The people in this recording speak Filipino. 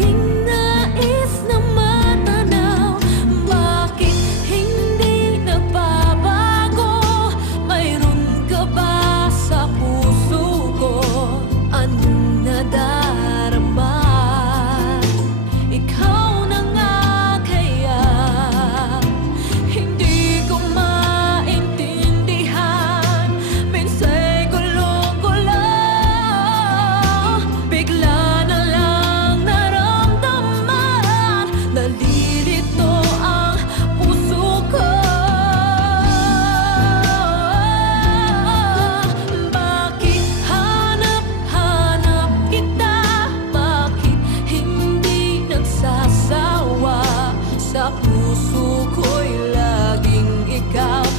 king. Sa puso ko'y laging ikaw.